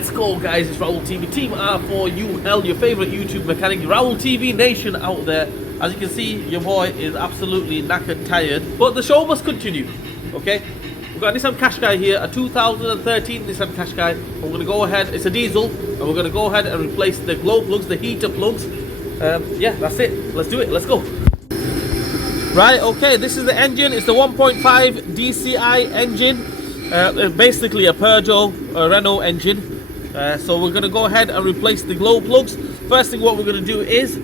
Let's go, guys. It's Raul TV, Team R4UL, your favorite YouTube mechanic, Raul TV Nation out there. As you can see, your boy is absolutely knackered, tired, but the show must continue. Okay, we've got a Nissan Qashqai here, a 2013 Nissan Qashqai. We're going to go ahead, it's a diesel, and we're going to go ahead and replace the glow plugs, the heater plugs. Yeah, that's it. Let's do it. Let's go. Right, okay, this is the engine. It's the 1.5 DCI engine. Basically a Peugeot Renault engine. So we're going to go ahead and replace the glow plugs. First thing what we're going to do is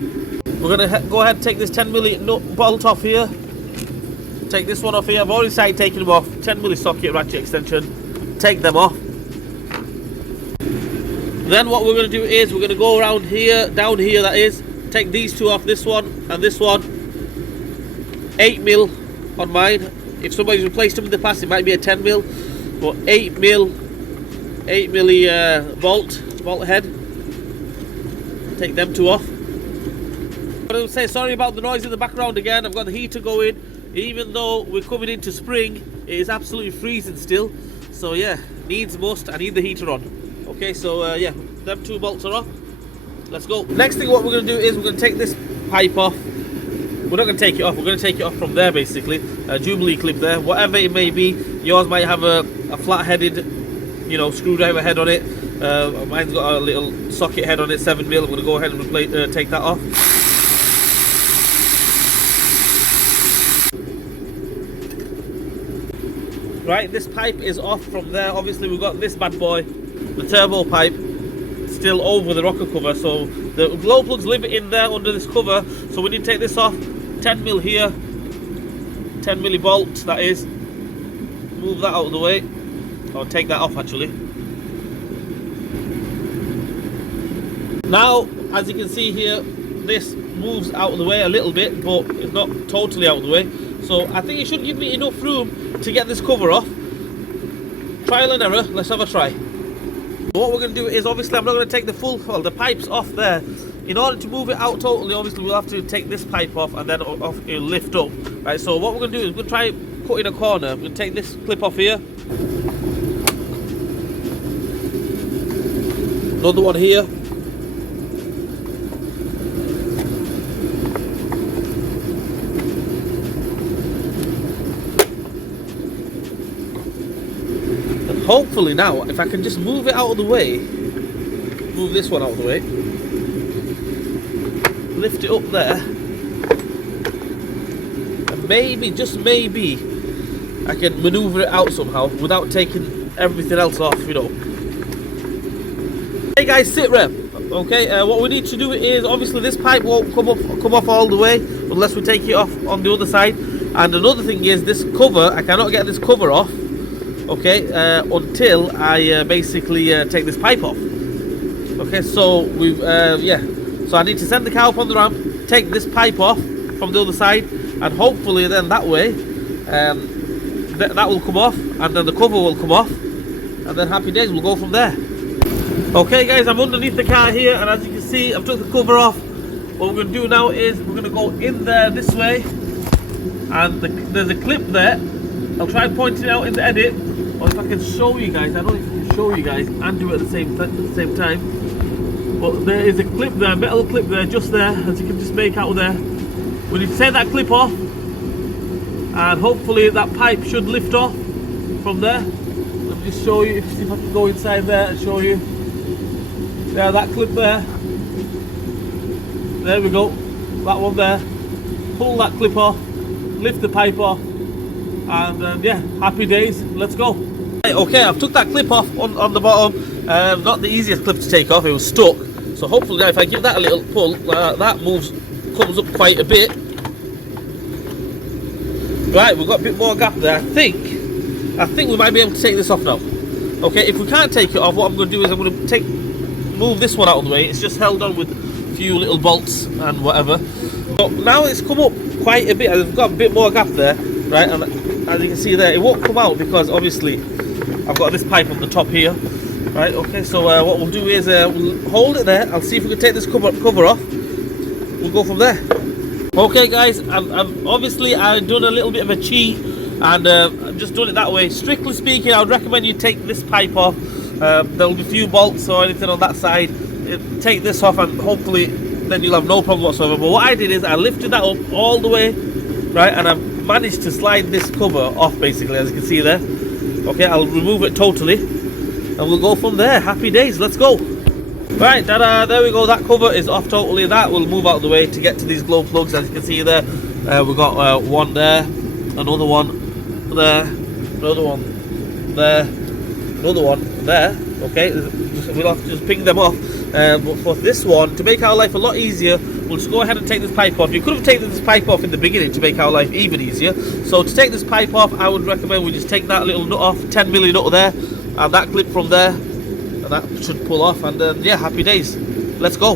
we're going to go ahead and take this 10mm nut bolt off here. Take this one off here. I've already started taking them off. 10mm socket ratchet extension. Take them off. Then what we're going to do is we're going to go around here, down here that is. Take these two off, this one and this one. 8mm on mine. If somebody's replaced them in the past, it might be a 10mm, but 8mm bolt head. Take them two off. I'm going to say sorry about the noise in the background again. I've got the heater going. Even though we're coming into spring, it is absolutely freezing still. So yeah, needs must. I need the heater on. Okay, so yeah, them two bolts are off. Let's go. Next thing what we're going to do is we're going to take this pipe off. We're not going to take it off, we're going to take it off from there basically. A Jubilee clip there, whatever it may be. Yours might have a flat-headed, you know, screwdriver head on it. Mine's got a little socket head on it, 7mm. I'm going to go ahead and replace, take that off. Right, this pipe is off from there. Obviously we've got this bad boy, the turbo pipe, still over the rocker cover, so the glow plugs live in there under this cover, so we need to take this off. 10mm here, 10mm bolt that is. Move that out of the way, or take that off actually. Now as you can see here, this moves out of the way a little bit, but it's not totally out of the way, so I think it should give me enough room to get this cover off. Trial and error, let's have a try. What we're going to do is, obviously I'm not going to take the full, well, the pipes off there. In order to move it out totally, obviously we'll have to take this pipe off and then it'll lift up. Right, so what we're going to do is we're going to try cut in a corner. I'm going to take this clip off here. Another one here. And hopefully now, if I can just move it out of the way, move this one out of the way, lift it up there, and maybe, just maybe, I can maneuver it out somehow without taking everything else off, you know. Hey guys, sit rep. Okay, what we need to do is, obviously this pipe won't come off all the way unless we take it off on the other side. And another thing is this cover, I cannot get this cover off, okay, until I basically take this pipe off. Okay, so we've yeah. So I need to send the car up on the ramp, take this pipe off from the other side, and hopefully then that way, that will come off, and then the cover will come off, and then happy days, we'll go from there. Okay guys, I'm underneath the car here, and as you can see, I've took the cover off. What we're going to do now is, we're going to go in there this way, and there's a clip there. I'll try pointing it out in the edit, or if I can show you guys, I don't know if I can show you guys and do it at the same time. But there is a clip there, a metal clip there, just there, as you can just make out there. We need to take that clip off, and hopefully that pipe should lift off from there. Let me just show you, see if I can go inside there and show you. There, that clip there. There we go, that one there. Pull that clip off, lift the pipe off, and yeah, happy days, let's go. Okay, I've took that clip off on the bottom. Not the easiest clip to take off, it was stuck. So hopefully now if I give that a little pull, that comes up quite a bit. Right, we've got a bit more gap there. I think we might be able to take this off now. Okay, if we can't take it off, what I'm going to do is I'm going to move this one out of the way. It's just held on with a few little bolts and whatever. But now it's come up quite a bit. I've got a bit more gap there, right? And as you can see there, it won't come out because obviously I've got this pipe on the top here. Right, okay, so what we'll do is we'll hold it there. I'll see if we can take this cover off. We'll go from there. Okay guys, I've obviously I've done a little bit of a cheat, and I've just done it that way. Strictly speaking, I would recommend you take this pipe off There'll be a few bolts or anything on that side. Take this off and hopefully then you'll have no problem whatsoever. But what I did is I lifted that up all the way, right, and I managed to slide this cover off basically, as you can see there. Okay, I'll remove it totally and we'll go from there. Happy days, let's go. Right, there we go, that cover is off totally. That will move out of the way to get to these glow plugs, as you can see there. We've got one there, another one there, another one there, another one there. Okay, we'll have to just ping them off. But for this one, to make our life a lot easier, we'll just go ahead and take this pipe off. You could have taken this pipe off in the beginning to make our life even easier. So to take this pipe off, I would recommend we just take that little nut off, 10mm nut there, and that clip from there, and that should pull off. And yeah, happy days. Let's go.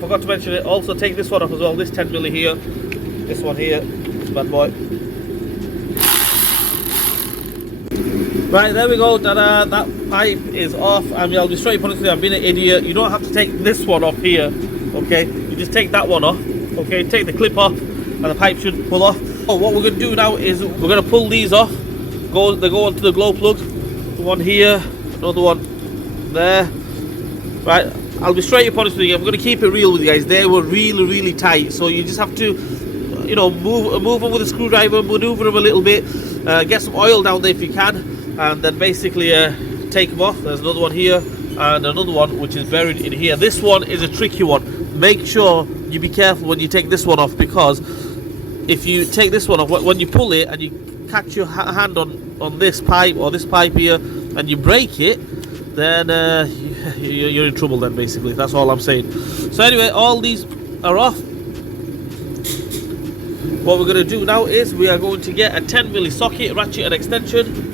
Forgot to mention it. Also take this one off as well. This 10mm here, this one here, this bad boy. Right, there we go. That pipe is off. I mean, I'll be straight honest with you, I've been an idiot. You don't have to take this one off here, okay? You just take that one off, okay? Take the clip off, and the pipe should pull off. Oh, what we're going to do now is we're going to pull these off. They go onto the glow plug. One here, another one there. Right, I'll be straight honest with you. I'm going to keep it real with you guys. They were really, really tight, so you just have to, you know, move them with a screwdriver, maneuver them a little bit, get some oil down there if you can. And then basically take them off. There's another one here and another one which is buried in here. This one is a tricky one. Make sure you be careful when you take this one off, because if you take this one off, when you pull it and you catch your hand on this pipe or this pipe here and you break it, then you're in trouble then basically. That's all I'm saying. So anyway, all these are off. What we're going to do now is we are going to get a 10mm socket, ratchet and extension.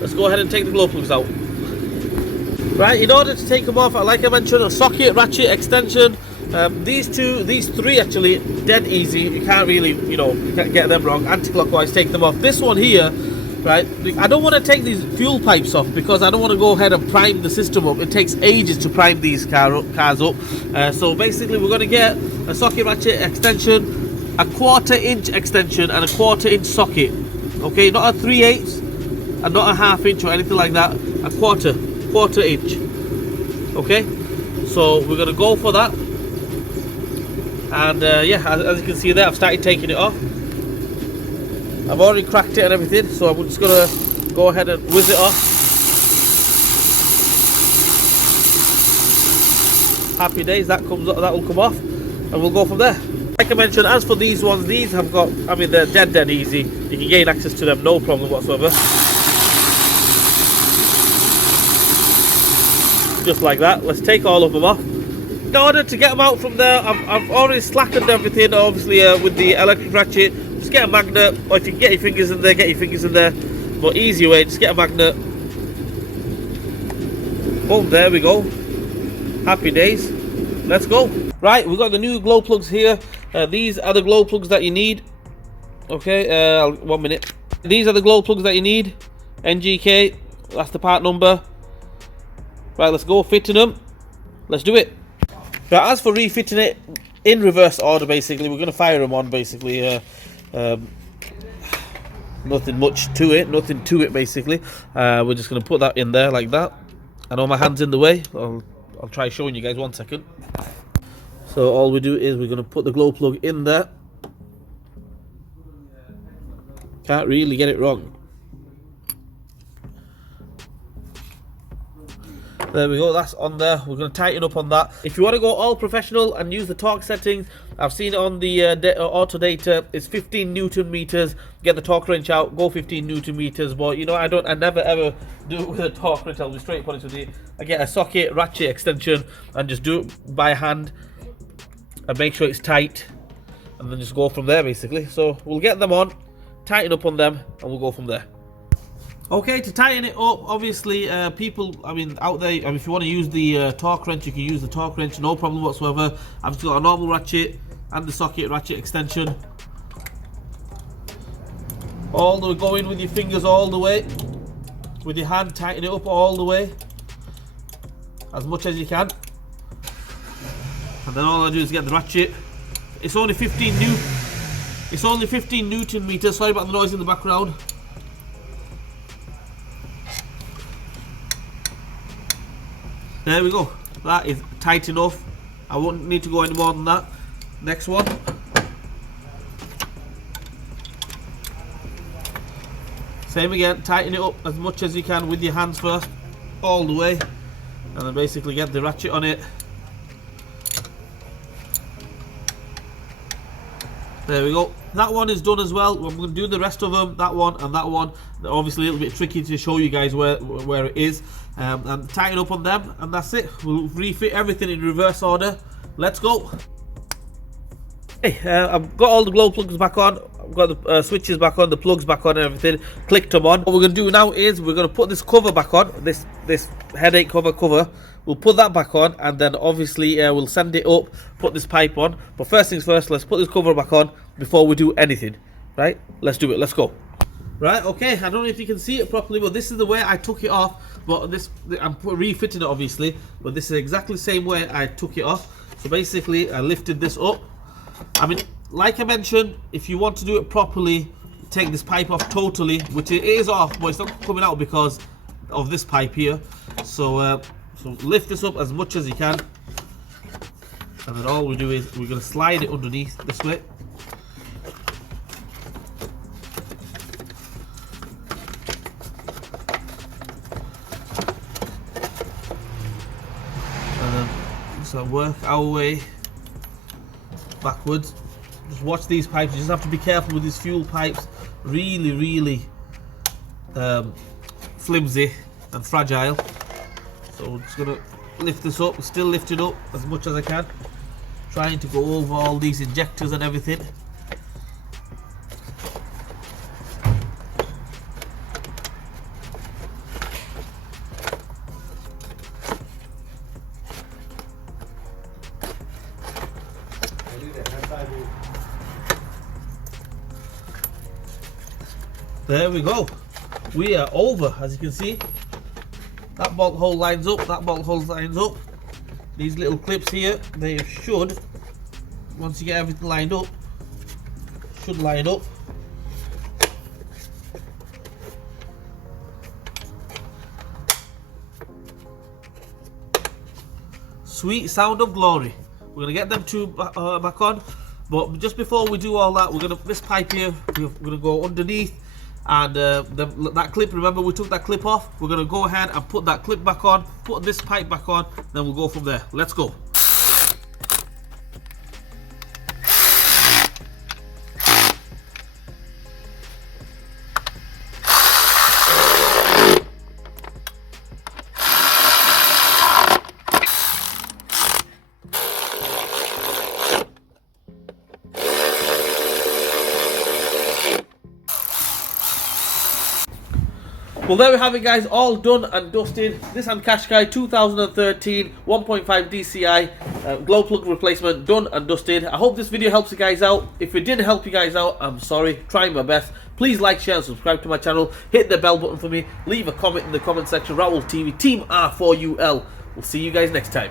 Let's go ahead and take the glow plugs out. Right, in order to take them off, like I mentioned, a socket, ratchet, extension. These three actually, dead easy. You can't really, you know, you can't get them wrong. Anti-clockwise, take them off. This one here, right, I don't want to take these fuel pipes off because I don't want to go ahead and prime the system up. It takes ages to prime these cars up. So basically we're going to get a socket, ratchet, extension, a 1/4 inch extension and a 1/4 inch socket. Okay, not a 3/8 and not a 1/2 inch or anything like that, a quarter inch. Okay, so we're gonna go for that. And yeah, as you can see there, I've started taking it off. I've already cracked it and everything, so I'm just gonna go ahead and whiz it off. Happy days, that will come off and we'll go from there. Like I mentioned, as for these ones, these have got, I mean, they're dead easy. You can gain access to them, no problem whatsoever. Just like that. Let's take all of them off. In order to get them out from there, I've already slackened everything, obviously, with the electric ratchet. Just get a magnet, or if you can get your fingers in there, get your fingers in there. But easy way, just get a magnet. Boom, there we go. Happy days. Let's go. Right, we've got the new glow plugs here. These are the glow plugs that you need. Okay, 1 minute. These are the glow plugs that you need. NGK, that's the part number. Right, let's go fitting them. Let's do it. Right, as for refitting it in reverse order, basically, we're going to fire them on, basically. Nothing much to it, nothing to it, basically. We're just going to put that in there like that. I know my hand's in the way. I'll try showing you guys 1 second. So all we do is we're going to put the glow plug in there. Can't really get it wrong. There we go, that's on there. We're going to tighten up on that. If you want to go all professional and use the torque settings, I've seen it on the auto data, it's 15 Newton meters. Get the torque wrench out, go 15 Newton meters. But you know, I never ever do it with a torque wrench. I'll be straight honest with you. I get a socket, ratchet, extension, and just do it by hand and make sure it's tight, and then just go from there basically. So we'll get them on, tighten up on them, and we'll go from there. Okay, to tighten it up, obviously, people, I mean, out there, if you want to use the torque wrench, you can use the torque wrench, no problem whatsoever. I've just got a normal ratchet and the socket ratchet extension. All the way, go in with your fingers all the way. With your hand, tighten it up all the way. As much as you can. And then all I do is get the ratchet. It's only 15 Newton. 15 Newton meters. Sorry about the noise in the background. There we go. That is tight enough. I won't need to go any more than that. Next one. Same again, tighten it up as much as you can with your hands first, all the way, and then basically get the ratchet on it. There we go. That one is done as well. I'm going to do the rest of them, that one and that one. They're obviously a little bit tricky to show you guys where it is. And tighten up on them, and that's it. We'll refit everything in reverse order. Let's go. Hey, I've got all the glow plugs back on. I've got the switches back on, the plugs back on, and everything. Clicked them on. What we're going to do now is we're going to put this cover back on. This headache cover. We'll put that back on, and then obviously we'll send it up. Put this pipe on. But first things first, let's put this cover back on before we do anything. Right? Let's do it. Let's go. Right, okay, I don't know if you can see it properly, but this is the way I took it off. But I'm refitting it obviously, but this is exactly the same way I took it off. So basically, I lifted this up. I mean, like I mentioned, if you want to do it properly, take this pipe off totally, which it is off, but it's not coming out because of this pipe here. So, so lift this up as much as you can, and then all we do is we're going to slide it underneath this way. So work our way backwards. Just watch these pipes. You just have to be careful with these fuel pipes. Really flimsy and fragile. So I'm just gonna lift this up. Still lift it up as much as I can. Trying to go over all these injectors and everything. There we go. We are over, as you can see. That bolt hole lines up, that bolt hole lines up. These little clips here, they should, once you get everything lined up, should line up. Sweet sound of glory. We're gonna get them two back on, but just before we do all that, this pipe here, we're gonna go underneath, and that clip. Remember, we took that clip off. We're gonna go ahead and put that clip back on, put this pipe back on, then we'll go from there. Let's go. Well, there we have it, guys, all done and dusted. Nissan Qashqai 2013 1.5 DCI glow plug replacement done and dusted. I hope this video helps you guys out. If it didn't help you guys out, I'm sorry, trying my best. Please like, share and subscribe to my channel. Hit the bell button for me. Leave a comment in the comment section. Raul TV, Team R4UL. We'll see you guys next time.